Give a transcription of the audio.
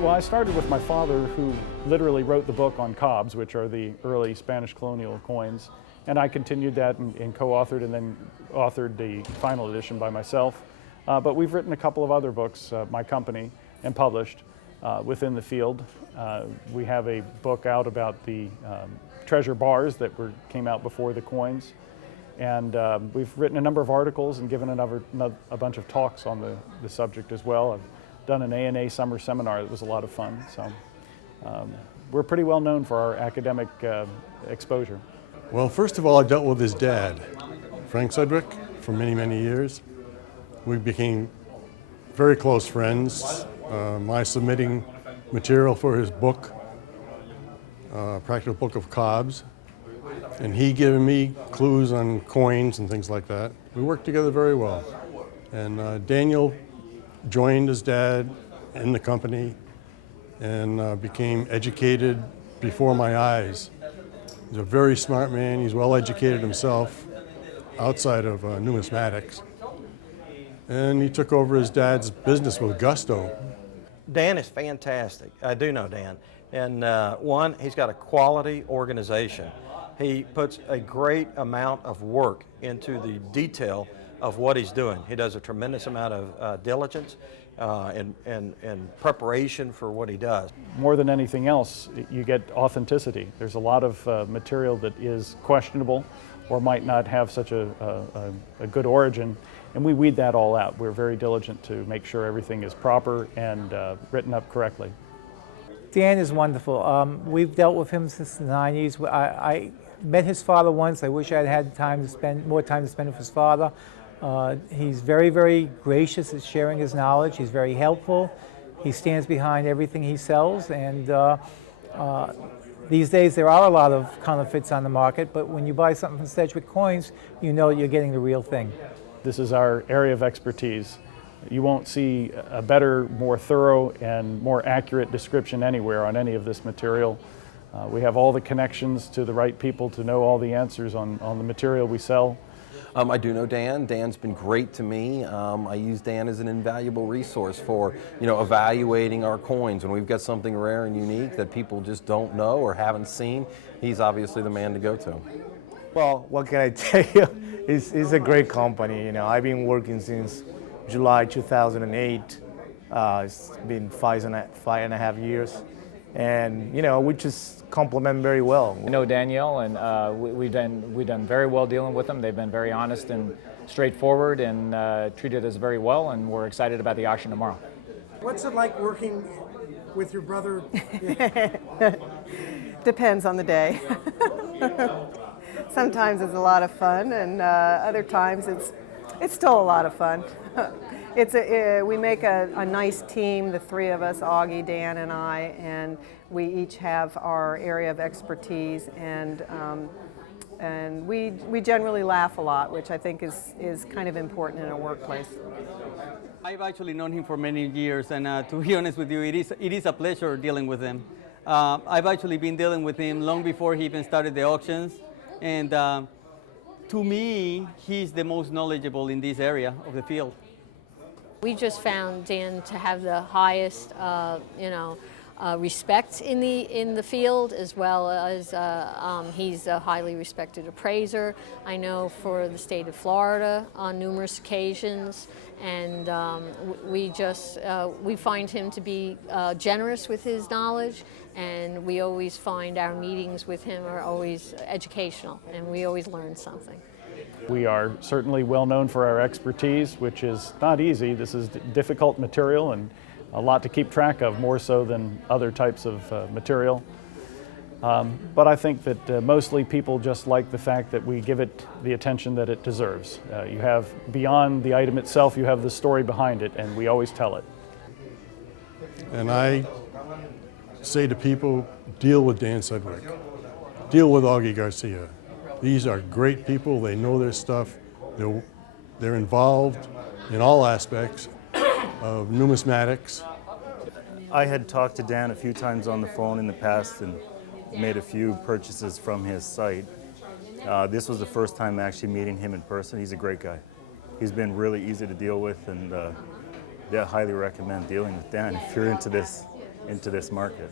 Well, I started with my father, who literally wrote the book on cobs, which are the early Spanish colonial coins, and I continued that and co-authored and then authored the final edition by myself. But we've written a couple of other books, my company, and published within the field. We have a book out about the treasure bars that came out before the coins, and we've written a number of articles and given a bunch of talks on the subject as well. I've done an ANA summer seminar that was a lot of fun. So we're pretty well known for our academic exposure. Well, first of all, I dealt with his dad, Frank Sedwick, for many, many years. We became very close friends. My submitting material for his book, Practical Book of Cobs, and he giving me clues on coins and things like that. We worked together very well. And Daniel joined his dad in the company and became educated before my eyes. He's a very smart man. He's well educated himself outside of numismatics. And he took over his dad's business with gusto. Dan is fantastic. I do know Dan. And one, he's got a quality organization. He puts a great amount of work into the detail of what he's doing. He does a tremendous amount of diligence and preparation for what he does. More than anything else, you get authenticity. There's a lot of material that is questionable or might not have such a good origin, and we weed that all out. We're very diligent to make sure everything is proper and written up correctly. Dan is wonderful. We've dealt with him since the 90s. I met his father once. I wish I'd had more time to spend with his father. He's very, very gracious at sharing his knowledge. He's very helpful. He stands behind everything he sells, and these days there are a lot of counterfeits on the market, but when you buy something from Sedwick Coins, you know you're getting the real thing. This is our area of expertise. You won't see a better, more thorough, and more accurate description anywhere on any of this material. We have all the connections to the right people to know all the answers on the material we sell. I do know Dan. Dan's been great to me. I use Dan as an invaluable resource for, evaluating our coins. When we've got something rare and unique that people just don't know or haven't seen, he's obviously the man to go to. Well, what can I tell you? It's a great company. I've been working since July 2008. It's been five and a half years. And we just complement very well. I know Danielle, and we've done very well dealing with them. They've been very honest and straightforward, and treated us very well. And we're excited about the auction tomorrow. What's it like working with your brother? Depends on the day. Sometimes it's a lot of fun, and other times it's still a lot of fun. We make a nice team, the three of us, Augie, Dan, and I, and we each have our area of expertise, and we generally laugh a lot, which I think is kind of important in a workplace. I've actually known him for many years, and to be honest with you, it is a pleasure dealing with him. I've actually been dealing with him long before he even started the auctions, and to me, he's the most knowledgeable in this area of the field. We just found Dan to have the highest, respect in the field, as well as he's a highly respected appraiser. I know for the state of Florida on numerous occasions, and we find him to be generous with his knowledge, and we always find our meetings with him are always educational, and we always learn something. We are certainly well known for our expertise, which is not easy. This is difficult material and a lot to keep track of, more so than other types of material. But I think that mostly people just like the fact that we give it the attention that it deserves. You have, beyond the item itself, you have the story behind it, and we always tell it. And I say to people, deal with Dan Sedwick, deal with Augie Garcia. These are great people. They know their stuff. They're involved in all aspects of numismatics. I had talked to Dan a few times on the phone in the past and made a few purchases from his site. This was the first time actually meeting him in person. He's a great guy. He's been really easy to deal with, and I highly recommend dealing with Dan if you're into this into this market.